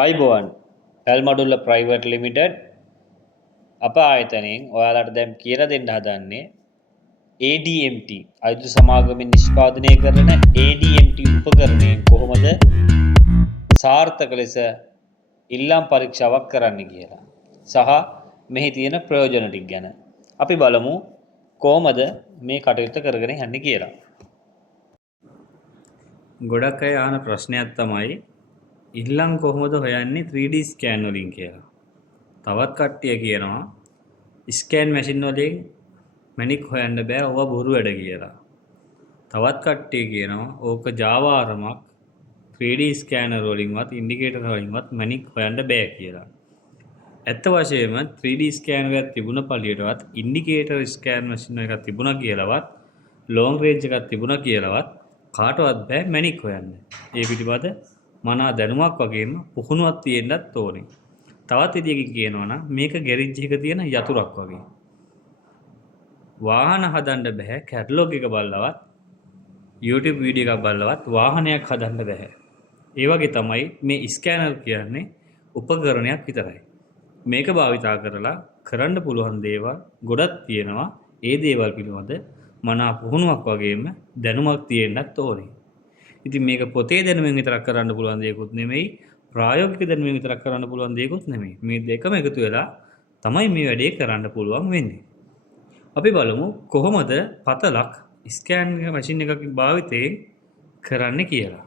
ආයිබෝවන් Pelmadulla private limited අප ආයතනයෙන් ඔයාලට දැම් කියල දෙන්න හදන්නේ ADMT අයුතු සමාගමින් නිෂ්පාදනය කරන ADMT උපකරණයෙන් කොහොමද සාර්ථක ලෙස ඉල්ලම් පරීක්ෂාවක් කරන්න කියලා සහ මෙහි තියෙන ප්‍රයෝජන ටික ගැන අපි බලමු කොහොමද මේ කටයුත්ත කරගෙන යන්නේ කියලා. ගොඩක් අය අහන ප්‍රශ්නයක් තමයි ඉල්ලම් කොහොමද හොයන්නේ 3D ස්කෑන් වලින් කියලා. තවත් කට්ටිය කියනවා ස්කෑන් මැෂින් වලින් මැණික් හොයන්න බෑ ඕවා බොරු වැඩ කියලා. තවත් කට්ටිය කියනවා ඕක Java ආරමක් 3D ස්කෑනර් වලින්වත් ඉන්ඩිකේටර් වලින්වත් මැණික් හොයන්න බෑ කියලා. ඇත්ත වශයෙන්ම 3D ස්කෑනර් එකක් තිබුණ පළියටවත් ඉන්ඩිකේටර් ස්කෑන් මැෂින් එකක් තිබුණා කියලාවත් ලොන්ග් රේන්ජ් එකක් තිබුණා කියලාවත් කාටවත් බෑ මැණික් හොයන්න. ඒ පිටිපද මනා දැනුමක් වගේම පුහුණුවක් තියෙන්නත් ඕනේ. තවත් විදියකින් කියනවා නම් මේක ගැරේජ් එකක තියෙන යතුරක් වගේ. වාහන හදන්න බෑ කැටලොග් එක බලලවත් YouTube වීඩියෝ එකක් බලලවත් වාහනයක් හදන්න බෑ. ඒ වගේ තමයි මේ ස්කෑනර් කියන්නේ උපකරණයක් විතරයි. මේක භාවිතා කරලා කරන්න පුළුවන් දේවල් ගොඩක් තියෙනවා. ඒ දේවල් පිළිබඳ මනා පුහුණුවක් වගේම දැනුමක් තියෙන්නත් ඕනේ. ඉතින් මේක පොතේ දැනුමින් විතරක් කරන්න පුළුවන් දෙයක්වත් නෙමෙයි ප්‍රායෝගික දැනුමින් විතරක් කරන්න පුළුවන් දෙයක්වත් නෙමෙයි. මේ දෙකම එකතු වෙලා තමයි මේ වැඩේ කරන්න පුළුවන් වෙන්නේ. අපි බලමු කොහොමද පතලක් ස්කෑන් මැෂින් එකක් භාවිතයෙන් කරන්න කියලා.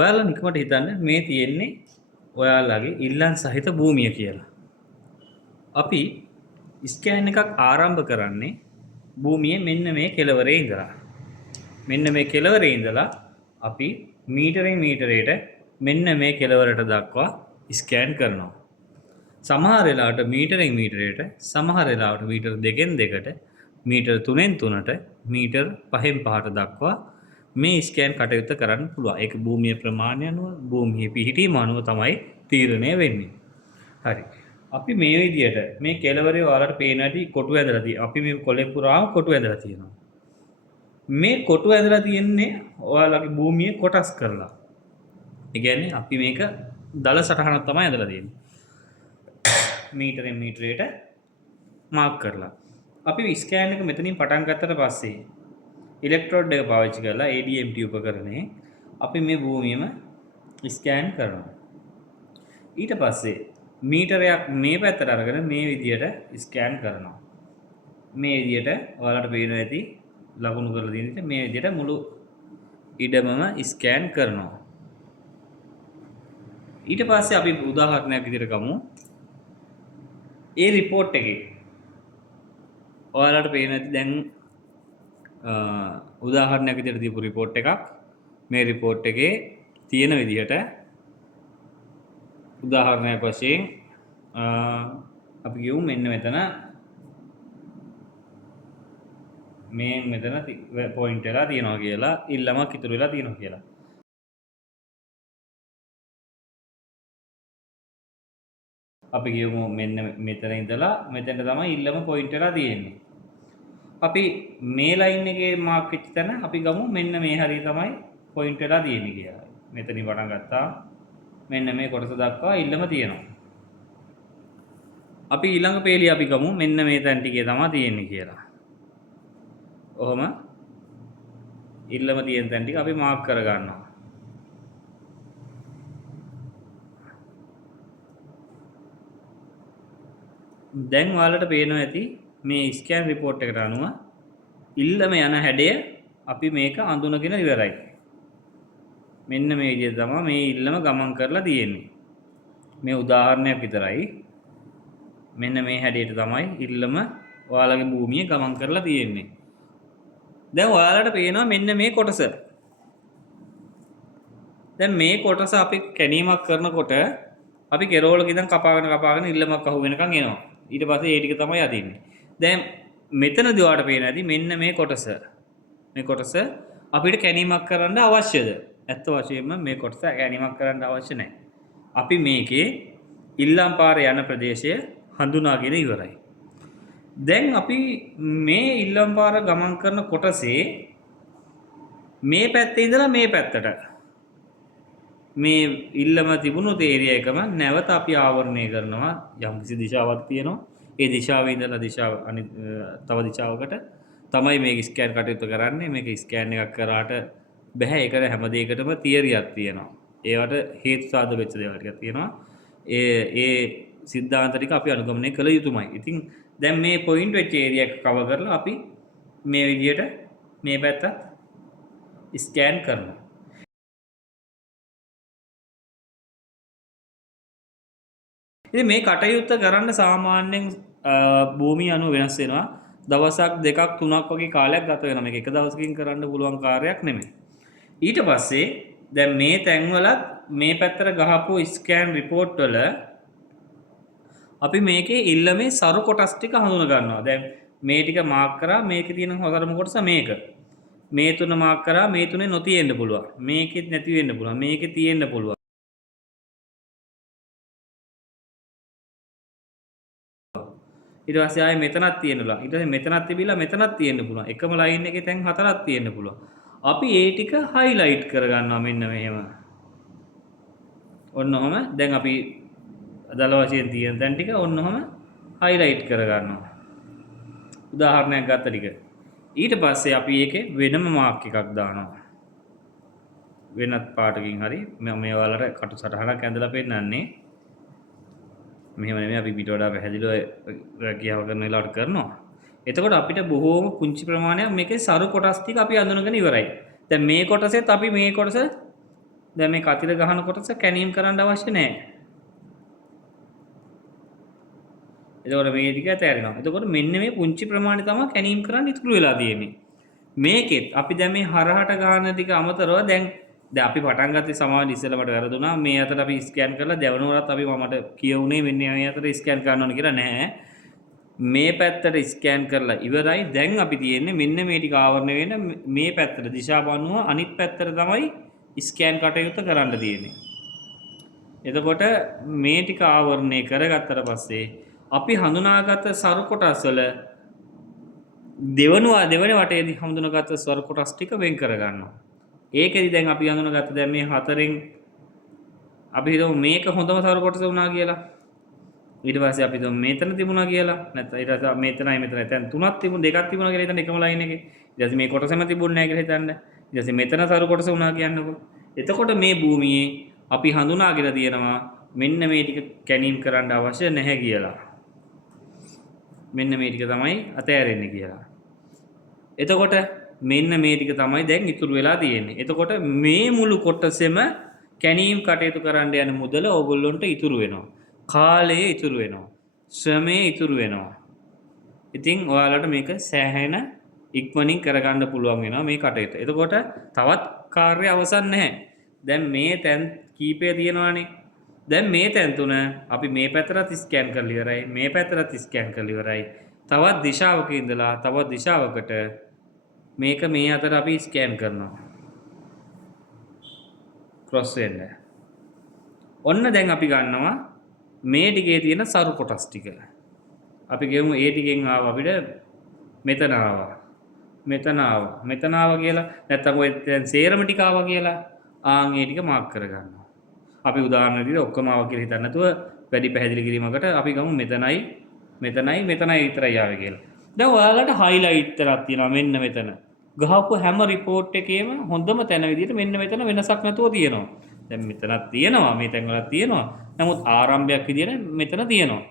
ඔයාලා නිකමට හිතන්න මේ තියෙන්නේ ඔයාලගේ ඉල්ලන් සහිත භූමිය කියලා. අපි ස්කෑන් එකක් ආරම්භ කරන්නේ භූමියේ මෙන්න මේ කෙළවරේ ඉඳලා. මෙන්න මේ කෙළවරේ ඉඳලා අපි මීටරෙන් මීටරයට මෙන්න මේ කෙළවරට දක්වා ස්කෑන් කරනවා. සමහර වෙලාවට මීටරෙන් මීටරයට, සමහර වෙලාවට මීටර දෙකෙන් දෙකට, මීටර 3න් 3ට, මීටර 5න් 5ට දක්වා මේ ස්කෑන් කටයුත්ත කරන්න පුළුවන්. ඒක භූමියේ ප්‍රමාණය අනුව, භූමියේ පිහිටීම අනුව තමයි තීරණය වෙන්නේ. හරි. අපි මේ විදියට මේ කෙළවරේ ඔයාලට පේන ඇති කොටු ඇඳලා තියෙනවා. අපි මේ කොලේ පුරාම කොටු ඇඳලා තියෙනවා. මේ කොටු ඇඳලා තියෙන්නේ ඔයාලගේ භූමියේ කොටස් කරලා. ඒ කියන්නේ අපි මේක දල සටහනක් තමයි ඇඳලා තියෙන්නේ. මීටරෙන් මීටරයට මාක් කරලා. අපි ස්කෑන් එක මෙතනින් පටන් ගත්තට පස්සේ ඉලෙක්ට්‍රෝඩ් එක පාවිච්චි කරලා ADMT උපකරණේ අපි මේ භූමියම ස්කෑන් කරනවා. ඊට පස්සේ මීටරයක් මේ පැත්තට අරගෙන මේ විදියට ස්කෑන් කරනවා. මේ විදියට ඔයාලට පේනවා ඇති ලකුණු කරලා තියෙන විදිහට මේ විදියට මුළු ඉඩමම ස්කෑන් කරනවා. ඊට පස්සේ අපි උදාහරණයක් විදියට ගමු. ඒ රිපෝට් එකේ ඔයාලට පේන ඇති දැන් උදාහරණයක් විදියට දීපු රිපෝට් එකක් මේ රිපෝට් එකේ තියෙන විදිහට උදාහරණයක් වශයෙන් අපි කියමු මෙන්න මෙතන මෙතන පොයින්ට් එකලා තියෙනවා කියලා ඉල්ලමක් ඉතුරු වෙලා තියෙනවා කියලා. අපි කියමු මෙන්න මෙතන ඉඳලා මෙතෙන්ට තමයි ඉල්ලම පොයින්ට් වෙලා තියෙන්නේ. අපි මේ ලයින් එකේ මාක් වෙච්ච තැන අපි ගමු මෙන්න මේ හරිය තමයි පොයින්ට් වෙලා තියෙන්නේ කියලා. මෙතනින් පටන් ගත්තා මෙන්න මේ කොටස දක්වා ඉල්ලම තියෙනවා. අපි ඊළඟ පේලිය අපි ගමු මෙන්න මේ තැන් ටිකේ තමයි තියෙන්නේ කියලා. ඔහොම ඉල්ලම තියෙන තැන් ටික අපි මාක් කර ගන්නවා. දැන් ඔයාලට පේනවා ඇති මේ ස්කෑන් රිපෝට් එකට අනුව ඉල්ලම යන හැඩය අපි මේක අඳුනගෙන ඉවරයි. මෙන්න මේ විදිහට තමයි මේ ඉල්ලම ගමන් කරලා තියෙන්නේ. මේ උදාහරණයක් විතරයි. මෙන්න මේ හැඩයට තමයි ඉල්ලම ඔයාලගේ භූමිය ගමන් කරලා තියෙන්නේ. දැන් ඔයාලට පේනවා මෙන්න මේ කොටස. දැන් මේ කොටස අපි කැණීමක් කරනකොට අපි කෙරෝලක ඉඳන් කපාගෙන ඉල්ලමක් අහු වෙනකන් එනවා. ඊට පස්සේ ඒ ටික තමයි අදින්නේ. දැන් මෙතනදී ඔයාලට පේන ඇති මෙන්න මේ කොටස. මේ කොටස අපිට කැණීමක් කරන්න අවශ්‍යද? ඇත්ත වශයෙන්ම මේ කොටස කැණීමක් කරන්න අවශ්‍ය නැහැ. අපි මේකේ ඉල්ලම් පාරේ යන ප්‍රදේශය හඳුනාගෙන ඉවරයි. දැන් අපි මේ ඉල්ලම් පාර ගමන් කරන කොටසේ මේ පැත්තේ ඉඳලා මේ පැත්තට මේ ඉල්ලම තිබුණු ඒරියා එකම නැවත අපි ආවරණය කරනවා. යම්කිසි දිශාවක් තියෙනවා. ඒ දිශාවේ ඉඳලා දිශාව තව දිශාවකට තමයි මේක ස්කෑන් කටයුතු කරන්නේ. මේක ස්කෑන් එකක් කරාට බෑ. ඒකට හැම දෙයකටම තියරියක් තියෙනවා. ඒවට හේතු සාධක වෙච්ච දේවල් ටිකක් තියෙනවා. ඒ සිද්ධාන්ත ටික අපි අනුගමනය කළ යුතුමයි. ඉතින් දැන් මේ පොයින්ට් වෙච්ච ඒරියා එක කවර් කරලා අපි මේ විදියට මේ පැත්තත් ස්කෑන් කරනවා. ඉතින් මේ කටයුත්ත කරන්න සාමාන්‍යයෙන් භූමිය අනුව වෙනස් වෙනවා. දවසක් දෙකක් තුනක් වගේ කාලයක් ගත වෙනවා. මේක එක දවසකින් කරන්න පුළුවන් කාර්යයක් නෙමෙයි. ඊට පස්සේ දැන් මේ තැන්වලත් මේ පැත්තට ගහපු ස්කෑන් රිපෝට් වල අපි මේකේ ඉල්ලමේ සරු කොටස් ටික හඳුන ගන්නවා. දැන් මේ ටික මාක් කරා මේකේ තියෙන හතරම කොටස මේක. මේ තුන මාක් කරා මේ තුනේ නොතියෙන්න පුළුවන්. මේකෙත් නැති වෙන්න පුළුවන්. මේකේ තියෙන්න පුළුවන්. ඊට පස්සේ ආයේ මෙතනක් තියෙනවා. ඊට පස්සේ මෙතනක් තිබිලා මෙතනක් තියෙන්න පුළුවන්. එකම ලයින් එකේ තැන් හතරක් තියෙන්න පුළුවන්. අපි ඒ ටික හයිලයිට් කරගන්නවා මෙන්න මෙහෙම. ඔන්න ඔහම දැන් අපි අදාළ වශයෙන් තියෙන තැන් ටික ඔන්න ඔහම හයිලයිට් කරගන්නවා. උදාහරණයක් ගත්ත ටික. ඊට පස්සේ අපි ඒකේ වෙනම මාක් එකක් දානවා. වෙනත් පාටකින් හරි මම මේ ඔයාලට කටු සටහනක් ඇඳලා පෙන්නන්නේ. මෙහෙම නෙමෙයි අපි ඊට වඩා පැහැදිලිව රැකියාව කරන වෙලාවට කරනවා. එතකොට අපිට බොහෝම පුංචි ප්‍රමාණයක් මේකේ සරු කොටස් ටික අපි අඳුනගෙන ඉවරයි. දැන් මේ කොටසෙත් අපි මේ කොටස දැන් මේ කතිර ගහන කොටස කැණීම් කරන්න අවශ්‍ය නැහැ. එතකොට මේ ටික ඇතෑරෙනවා. එතකොට මෙන්න මේ පුංචි ප්‍රමාණය තමයි කැණීම් කරන්න ඉතුරු වෙලා තියෙන්නේ. මේකෙත් අපි දැන් මේ හරහට ගහන ටික අමතරව දැන් අපි පටන් ගත්තේ සමාජ ඉස්සෙල්ලා මට වැරදුනා. මේ අතට අපි ස්කෑන් කරලා දෙවනුවරත් අපි මට කියවුනේ මෙන්න මේ අතට ස්කෑන් කරන්න ඕන කියලා නෑ. මේ පැත්තට ස්කෑන් කරලා ඉවරයි. දැන් අපි තියෙන්නේ මෙන්න මේ ටික ආවරණය වෙන මේ පැත්තට දිශා බඳුව අනිත් පැත්තට තමයි ස්කෑන් කටයුත්ත කරන්න තියෙන්නේ. එතකොට මේ ටික ආවරණය කරගත්තට පස්සේ අපි හඳුනාගත්ත සරු කොටස් වල දෙවන වටේදී හඳුනාගත්ත සරු කොටස් ටික වෙන් කරගන්නවා. ඒකෙදි දැන් අපි හඳුනාගත්ත දැන් මේ හතරෙන් අපි හිතමු මේක හොඳම සරු කොටස වුණා කියලා. ඊට පස්සේ අපි හිතමු මෙතන තිබුණා කියලා. නැත්නම් ඊට පස්සේ මෙතනයි මෙතනයි දැන් තුනක් තිබුණ දෙකක් තිබුණා කියලා හිතන්න එකම ලයින් එකේ. ඊට පස්සේ මේ කොටසම තිබුණේ නැහැ කියලා හිතන්න. ඊට පස්සේ මෙතන සරු කොටස වුණා කියන්නකෝ. එතකොට මේ භූමියේ අපි හඳුනාගෙන තියෙනවා මෙන්න මේ ටික කැණීම් කරන්න අවශ්‍ය නැහැ කියලා. මෙන්න මේ ටික තමයි අතෑරෙන්නේ කියලා. එතකොට මෙන්න මේ ටික තමයි දැන් ඉතුරු වෙලා තියෙන්නේ. එතකොට මේ මුළු කොටසෙම කැණීම් කටයුතු කරන්න යන මුදල ඕගොල්ලොන්ට ඉතුරු වෙනවා. කාලය ඉතුරු වෙනවා. ශ්‍රමය ඉතුරු වෙනවා. ඉතින් ඔයාලට මේක සෑහෙන ඉක්මනින් කරගන්න පුළුවන් වෙනවා මේ කටයුතු. එතකොට තවත් කාර්ය අවසන් නැහැ. දැන් මේ තැන් කීපය තියෙනවානේ. දැන් මේ තැන් තුන අපි මේ පැත්තට ස්කෑන් කරලා ඉවරයි. මේ පැත්තට ස්කෑන් කරලා ඉවරයි. තවත් දිශාවක ඉඳලා තවත් දිශාවකට මේක මේ අතර අපි ස්කෑන් කරනවා. ක්‍රොස් වෙන්න. ඔන්න දැන් අපි ගන්නවා මේ ටිකේ තියෙන සරු කොටස් ටික. අපි කියමු ඒ ටිකෙන් ආව අපිට මෙතන ආවා. මෙතන ආවා. මෙතන ආවා කියලා නැත්තම් ඔය දැන් සේරම ටික ආවා කියලා ආන් ඒ ටික මාක් කරගන්නවා. අපි උදාහරණ විදිහට ඔක්කොම ආවා කියලා හිතන්න නැතුව වැඩි පැහැදිලි කිරීමකට අපි ගමු මෙතනයි විතරයි ආවේ කියලා. දැන් ඔයාලට හයිලයිට් එකක් තියෙනවා මෙන්න මෙතන. ගහපු හැම රිපෝට් එකේම හොඳම තැන විදිහට මෙන්න මෙතන වෙනසක් නැතුව තියෙනවා. දැන් මෙතනක් තියෙනවා මේ තැන්වලක් තියෙනවා. නමුත් ආරම්භයක් විදිහට මෙතන තියෙනවා.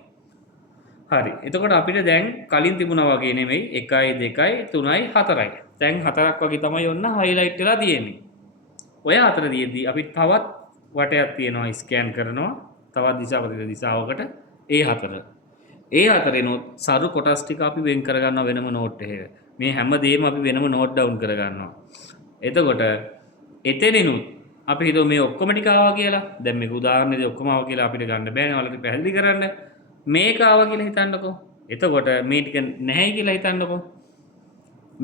හරි. එතකොට අපිට දැන් කලින් තිබුණා වගේ නෙමෙයි 1 2 3යි 4යි. දැන් 4ක් වගේ තමයි ඔන්න හයිලයිට් වෙලා තියෙන්නේ. ඔය අතර තියෙද්දි අපි තවත් වටයක් තියෙනවා ස්කෑන් කරනවා. තවත් දිශාවකට ඒ 4. ඒ 4ෙනොත් සරු කොටස් ටික අපි වෙන් කරගන්නවා වෙනම නෝට් එකක. මේ හැම දෙයක්ම අපි වෙනම නෝට් ඩවුන් කරගන්නවා. එතකොට එතනිනුත් අපි හිතුව මේ ඔක්කොම ටික ආවා කියලා. දැන් මේක උදාහරණෙදී ඔක්කොම ආවා කියලා අපිට ගන්න බෑනේ. ඔයාලට පැහැදිලි කරන්න. මේක ආවා කියලා හිතන්නකෝ. එතකොට මේ ටික නැහැ කියලා හිතන්නකෝ.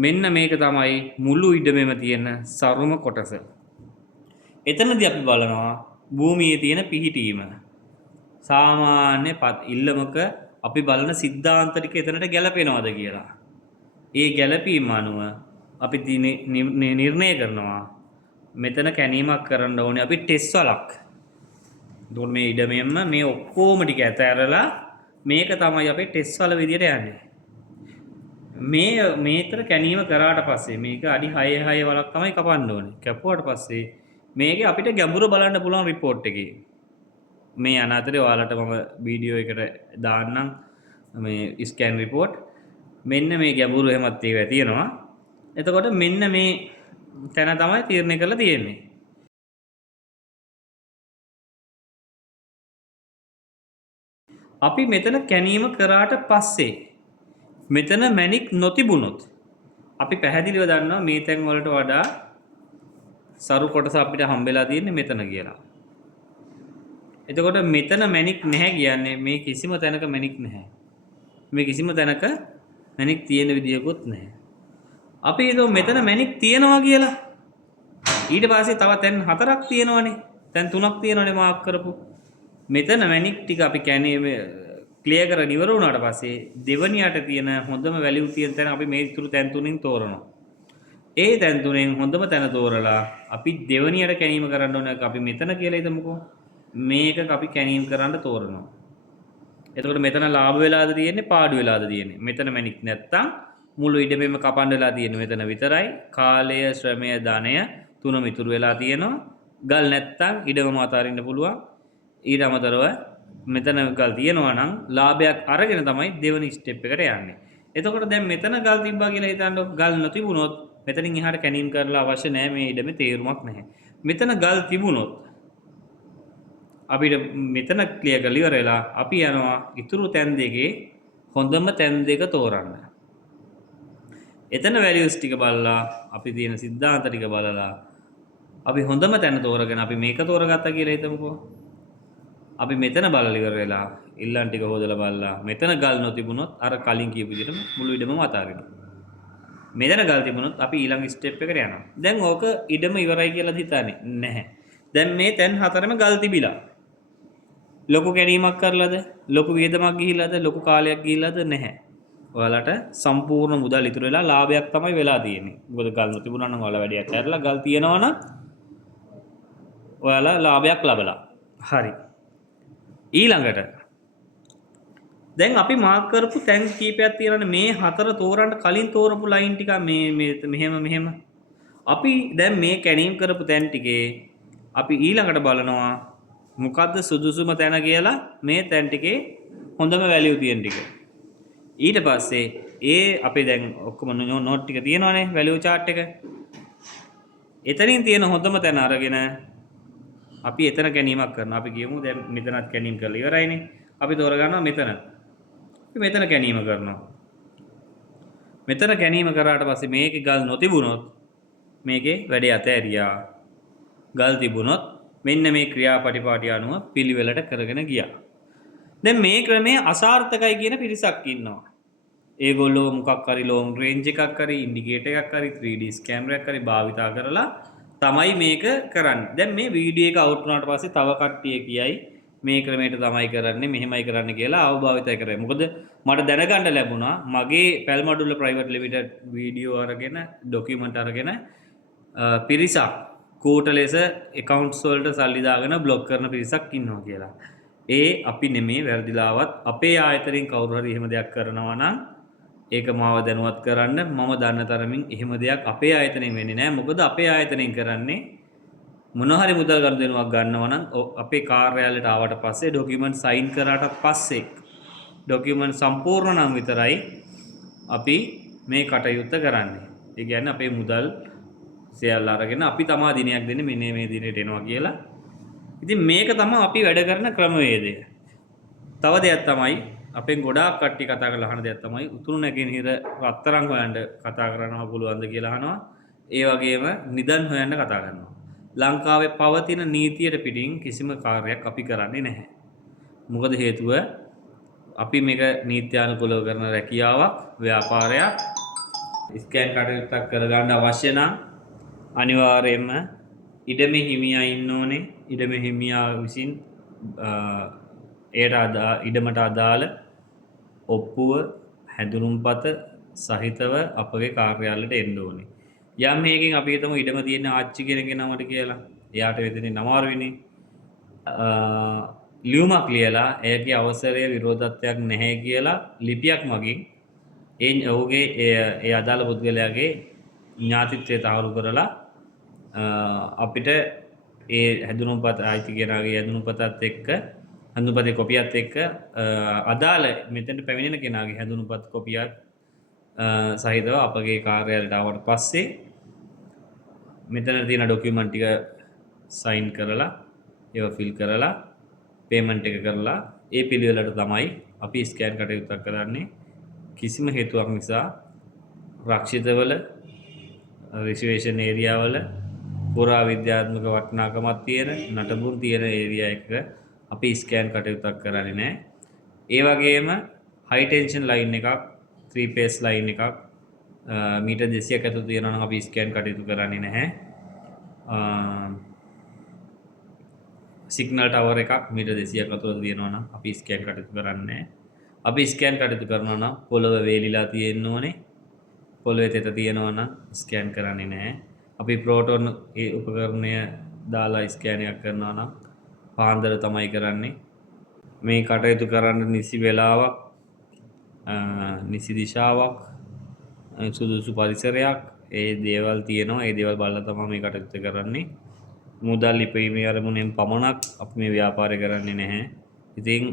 මෙන්න මේක තමයි මුළු ඉඩමෙම තියෙන සරුම කොටස. එතනදී අපි බලනවා භූමියේ තියෙන පිහිටීම. සාමාන්‍ය ඉල්ලමක අපි බලන සිද්ධාන්ත ටික එතනට ගැලපෙනවද කියලා. ඒ ගැලපීම අනුව අපි නිර්ණය කරනවා මෙතන කැනීමක් කරන්න ඕනේ අපි ටෙස්ට් වලක්. එතකොට මේ ඉඩමෙන්ම මේ ඔක්කොම ටික ඇතැරලා මේක තමයි අපේ ටෙස්ට් වල විදියට යන්නේ. මේතර කැනීම කරාට පස්සේ මේක අඩි 6 වලක් තමයි කපන්න ඕනේ. කැපුවාට පස්සේ මේකේ අපිට ගැඹුර බලන්න පුළුවන් රිපෝට් එකේ. මේ අනාතරේ ඔයාලට මම වීඩියෝ එකට දාන්නම් මේ ස්කෑන් රිපෝට්. මෙන්න මේ ගැඹුරු එහෙමත් ඒවා තියෙනවා. එතකොට මෙන්න මේ තැන තමයි තීරණය කරලා තියෙන්නේ. අපි මෙතන කැනීම කරාට පස්සේ මෙතන මැණික් නොතිබුණොත් අපි පැහැදිලිව දන්නවා මේ තැන් වලට වඩා සරු කොටස අපිට හම්බෙලා තියෙන්නේ මෙතන කියලා. එතකොට මෙතන මැණික් නැහැ කියන්නේ මේ කිසිම තැනක මැණික් නැහැ. මේ කිසිම තැනක මැණික් තියෙන විදියකුත් නැහැ. අපි හිතුව මෙතන මැණික් තියෙනවා කියලා. ඊට පස්සේ තව තැන් 4ක් තියෙනවනේ. තැන් 3ක් තියෙනවනේ මාක් කරපු. මෙතන මැණික් ටික අපි කියන්නේ ක්ලියර් කරගෙන ඉවර වුණාට පස්සේ දෙවනියට තියෙන හොඳම වැලියු තියෙන තැන අපි මේ ඉතුරු තැන් තුනෙන් තෝරනවා. ඒ තැන් තුනෙන් හොඳම තැන තෝරලා අපි දෙවනියට කැනීම කරන්න ඕන අපි මෙතන කියලා හිතමුකෝ. මේක අපි කැනීම කරන්න තෝරනවා. එතකොට මෙතන ලාභ වෙලාද තියෙන්නේ පාඩු වෙලාද තියෙන්නේ. මෙතන මැණික් නැත්තම් මුළු ඉඩමෙම කපන්න වෙලා තියෙන්නේ මෙතන විතරයි. කාලය, ශ්‍රමය, ධනය තුනම ඉතුරු වෙලා තියෙනවා. ගල් නැත්තම් ඉඩමම අතාරින්න පුළුවන්. ඊට අමතරව මෙතන ගල් තියෙනවා නම් ලාභයක් අරගෙන තමයි දෙවෙනි ස්ටෙප් එකට යන්නේ. එතකොට දැන් මෙතන ගල් තිබ්බා කියලා හිතන්න ගල් නොතිබුණොත් මෙතනින් එහාට කැනීම කරලා අවශ්‍ය නැහැ මේ ඉඩමේ තේරුමක් නැහැ. මෙතන ගල් තිබුණොත් අපිට මෙතන ක්ලියර් කරලා ඉවර වෙලා අපි යනවා ඉතුරු තැන් දෙකේ හොඳම තැන් දෙක තෝරන්න. එතන වැලියුස් ටික බලලා අපි තියෙන සිද්ධාන්ත ටික බලලා අපි හොඳම තැන තෝරගෙන අපි මේක තෝරගත්තා කියලා හිතමුකෝ. අපි මෙතන බලලා ඉවර වෙලා ඉල්ලන් ටික හොදලා බලලා මෙතන ගල් නොතිබුණොත් අර කලින් කියපු විදිහටම මුළු ඉඩමම අතාරිනවා. මෙතන ගල් තිබුණොත් අපි ඊළඟ ස්ටෙප් එකට යනවා. දැන් ඕක ඉඩම ඉවරයි කියලා හිතන්නේ නැහැ. දැන් මේ තැන් හතරෙම ගල් තිබිලා. ලොකු කැණීමක් කරලාද? ලොකු වියදමක් ගිහිලාද? ලොකු කාලයක් ගිහිලාද? නැහැ. ඔයාලට සම්පූර්ණ මුදල් ඉතුරු වෙලා ලාභයක් තමයි වෙලා තියෙන්නේ. මොකද ගල් නොතිබුණා නම් ඔයාලා වැඩි අතහැරලා ගල් තියනවා නම් ඔයාලා ලාභයක් ලබලා. හරි. ඊළඟට දැන් අපි මාක් කරපු තැන් කීපයක් තියෙනවානේ මේ හතර තෝරන්න කලින් තෝරපු ලයින් ටික මෙහෙම අපි දැන් මේ කැණීම් කරපු තැන් ටිකේ අපි ඊළඟට බලනවා මොකද්ද සුදුසුම තැන කියලා මේ තැන් ටිකේ හොඳම වැලියු තියෙන ටික. ඊට පස්සේ ඒ අපේ දැන් ඔක්කොම නෝට් ටික තියෙනවානේ වැලියු chart එක. එතනින් තියෙන හොඳම තැන අරගෙන අපි එතන කැණීමක් කරනවා. අපි කියමු දැන් මෙතනත් කැණීම් කරලා ඉවරයිනේ. අපි තෝරගන්නවා මෙතන. අපි මෙතන කැණීම කරනවා. මෙතන කැණීම කරාට පස්සේ මේකේ ගල් නොතිබුණොත් මේකේ වැඩේ අතෑරියා. ගල් තිබුණොත් මෙන්න මේ ක්‍රියාපටිපාටි අනුව පිළිවෙලට කරගෙන ගියා. දැන් මේ ක්‍රමයේ අසාර්ථකයි කියන පිරිසක් ඉන්නවා. ඒගොල්ලෝ මොකක් හරි ලොං රේන්ජ් එකක් හරි ඉන්ඩිකේටර් එකක් හරි 3D ස්කෑනර් එකක් හරි භාවිතා කරලා තමයි මේක කරන්නේ. දැන් මේ වීඩියෝ එක අවුට් වුණාට පස්සේ තව කට්ටිය කියයි මේ ක්‍රමයට තමයි කරන්නේ මෙහෙමයි කරන්න කියලා අවභාවිතය කරේ. මොකද මට දැනගන්න ලැබුණා මගේ පැල්මඩුල්ල ප්‍රයිවට් ලිමිටඩ් වීඩියෝ අරගෙන ඩොකියුමන්ට් අරගෙන පිරිසක් කෝට ලෙස එකකවන්ට්ස් වලට සල්ලි දාගෙන බ්ලොක් කරන පිරිසක් ඉන්නවා කියලා. ඒ අපි නෙමේ වැරදිලාවත් අපේ ආයතනයෙන් කවුරු හරි එහෙම දෙයක් කරනවා නම් ඒක මාව දැනුවත් කරන්න. මම දන්න තරමින් එහෙම දෙයක් අපේ ආයතනයෙන් වෙන්නේ නැහැ. මොකද අපේ ආයතනයෙන් කරන්නේ මොන හරි මුදල් ගනුදෙනුවක් ගන්නවා නම් අපේ කාර්යාලයට ආවට පස්සේ ඩොකියුමන්ට් සයින් කරාට පස්සේ ඩොකියුමන්ට් සම්පූර්ණ නම් විතරයි අපි මේ කටයුත්ත කරන්නේ. ඒ කියන්නේ අපේ මුදල් සියල්ල අරගෙන අපි තමා දිනයක් දෙන්නේ මෙන්න මේ දිනේට එනවා කියලා. ඉතින් මේක තමයි අපි වැඩ කරන ක්‍රමවේදය. තව දෙයක් තමයි අපෙන් ගොඩාක් කට්ටිය කතා කරලා අහන දෙයක් තමයි උතුරු නැගෙනහිර රත්තරන් හොයන්න කතා කරනවා පුළුවන්ද කියලා අහනවා. ඒ වගේම නිදන් හොයන්න කතා කරනවා. ලංකාවේ පවතින නීතියට පිටින් කිසිම කාර්යයක් අපි කරන්නේ නැහැ. මොකද හේතුව අපි මේක නීත්‍යානුකූලව කරන රැකියාවක් ව්‍යාපාරයක් ස්කෑන් කටයුත්තක් කරගන්න අවශ්‍ය නම් අනිවාර්යයෙන්ම ඉඩමේ හිමියා ඉන්න ඕනේ. ඉඩමේ හිමියා විසින් ඉඩමට අදාළ ඔප්පුව හැඳුනුම්පත සහිතව අපගේ කාර්යාලයට එන්න ඕනේ. යම් මේකින් අපි හිතමු ඉඩම තියෙන ආච්චි කෙනෙක්ගේ නමට කියලා. එයාට වෙදෙන්නේ නමාරුවෙනේ. ලියුමක් ලියලා එයාගේ අවසරය විරෝධත්වයක් නැහැ කියලා ලිපියක් මගින් ඔහුගේ ඒ අදාළ පුද්ගලයාගේ ඥාතිත්වය තහවුරු කරලා අපිට ඒ හැඳුනුම්පත අයිති කෙනාගේ හැඳුනුම්පතත් එක්ක හැඳුනුම්පතේ කොපියත් එක්ක අදාළ මෙතනට පැමිණෙන කෙනාගේ හැඳුනුම්පත් කොපියක් සහිතව අපගේ කාර්යාලයට ආවට පස්සේ මෙතන තියෙන ඩොකියුමන්ට් ටික සයින් කරලා ඒව ෆිල් කරලා පේමන්ට් එක කරලා ඒ පිළිවෙලට තමයි අපි ස්කෑන් කටයුත්තක් කරන්නේ. කිසිම හේතුවක් නිසා රක්ෂිතවල රිසර්වේෂන් ඒරියාවල පුරා විද්‍යාත්මක වටිනාකමක් තියෙන නටබුන් තියෙන ඒරියා එක අපි ස්කෑන් කටයුත්තක් කරන්නේ නැහැ. ඒ වගේම හයි ටෙන්ෂන් ලයින් එකක් 3 phase ලයින් එකක් මීටර් 200ක් ඇතුළත තියෙනවා නම් අපි ස්කෑන් කටයුතු කරන්නේ නැහැ. සිග්නල් ටවර් එකක් මීටර් 200ක් ඇතුළත තියෙනවා නම් අපි ස්කෑන් කටයුතු කරන්නේ නැහැ. අපි ස්කෑන් කටයුතු කරනවා නම් පොළව වේලිලා තියෙන්න ඕනේ. පොළවේ තෙත තියෙනවා නම් ස්කෑන් කරන්නේ නැහැ. අපි ප්‍රෝටෝන් ඒ උපකරණය දාලා ස්කෑන් එකක් කරනවා නම් පාන්දර තමයි කරන්නේ. මේ කටයුතු කරන්න නිසි වෙලාවක් නිසි දිශාවක් සුදුසු පරිසරයක් ඒ දේවල් තියෙනවා. ඒ දේවල් බලලා තමයි මේ කටයුතු කරන්නේ. මුදල් ඉපීමේ අරමුණෙන් පමණක් අපි මේ ව්‍යාපාරය කරන්නේ නැහැ. ඉතින්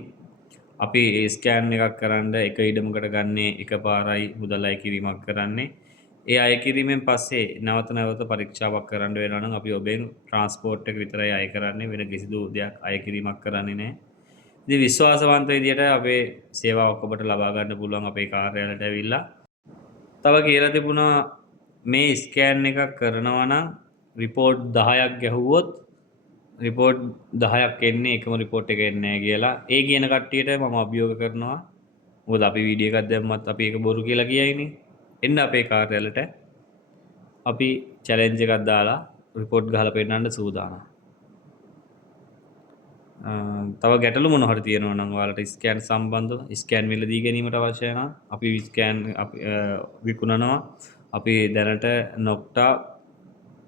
අපි ස්කෑන් එකක් කරන්න එක ඉඩමකට ගන්නේ එකපාරයි මුදල් අය කිරීමක් කරන්නේ. ඒ අය කිරීමෙන් පස්සේ නැවත නැවත පරීක්ෂාවක් කරන්න වෙනවා නම් අපි ඔබෙන් ට්‍රාන්ස්පෝර්ට් එක විතරයි අය කරන්නේ. වෙන කිසිදු දෙයක් අය කිරීමක් කරන්නේ නැහැ. ඉතින් විශ්වාසවන්ත විදියට අපේ සේවාවක් ඔබට ලබා ගන්න පුළුවන් අපේ කාර්යාලයට ඇවිල්ලා. තව කියලා තිබුණා මේ ස්කෑන් එකක් කරනවා නම් රිපෝට් 10ක් ගැහුවොත් රිපෝට් 10ක් එන්නේ එකම රිපෝට් එක එන්නේ නැහැ කියලා. ඒ කියන කට්ටියට මම අභියෝග කරනවා. මොකද අපි වීඩියෝ එකක් දැම්මත් අපි ඒක බොරු කියලා කියයිනේ. එන්න අපේ කාර්යාලයට අපි චැලෙන්ජ් එකක් දාලා රිපෝට් ගහලා පෙන්නන්න සූදානම්. තව ගැටලු මොන හරි තියෙනවා නම් ඔයාලට ස්කෑන් සම්බන්ධව ස්කෑන් මිලදී ගැනීමට අවශ්‍ය නම් අපි ස්කෑන් විකුණනවා. අපි දැනට නොක්ටා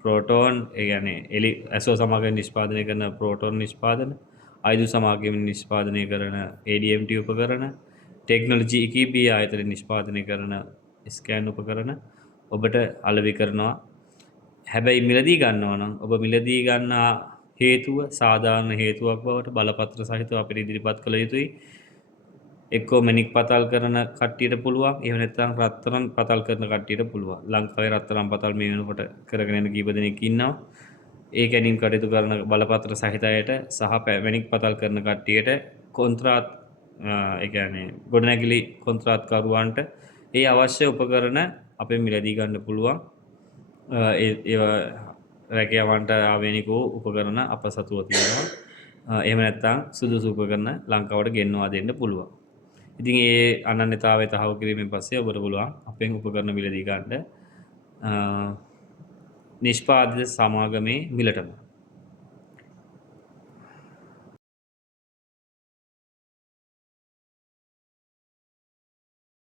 ප්‍රෝටෝන් ඒ කියන්නේ එලි ඇසෝ සමාගම නිෂ්පාදනය කරන ප්‍රෝටෝන් නිෂ්පාදන ආයුධ සමාගම නිෂ්පාදනය කරන ADMT උපකරණ ටෙක්නොලොජි ඉකිබී ආයතන නිෂ්පාදනය කරන ස්කෑන් උපකරණ ඔබට අලෙවි කරනවා. හැබැයි මිලදී ගන්නවා නම් ඔබ මිලදී ගන්නා හේතුව සාධාරණ හේතුවක් බවට බලපත්‍ර සහිතව අපිට ඉදිරිපත් කළ යුතුයි. එක්කෝ මැණික් පතල් කරන කට්ටියට පුළුවන්. එහෙම නැත්නම් රත්තරන් පතල් කරන කට්ටියට පුළුවන්. ලංකාවේ රත්තරන් පතල් මේ වෙනකොට කරගෙන යන කීප දෙනෙක් ඉන්නවා. ඒ කැණීම් කටයුතු කරන බලපත්‍ර සහිත අයට සහ මැණික් පතල් කරන කට්ටියට කොන්ත්‍රාත් ඒ කියන්නේ ගොඩනැගිලි කොන්ත්‍රාත්කරුවන්ට ඒ අවශ්‍ය උපකරණ අපෙන් මිලදී ගන්න පුළුවන්. ඒවා රැකියාවන්ට ආවේනික වූ උපකරණ අප සතුව තියෙනවා. එහෙම නැත්නම් සුදුසු උපකරණ ලංකාවට ගෙන්වා දෙන්න පුළුවන්. ඉතින් ඒ අනන්‍යතාවය තහවුරු කිරීමෙන් පස්සේ ඔබට පුළුවන් අපෙන් උපකරණ මිලදී ගන්න නිෂ්පාදිත සමාගමේ මිලටම.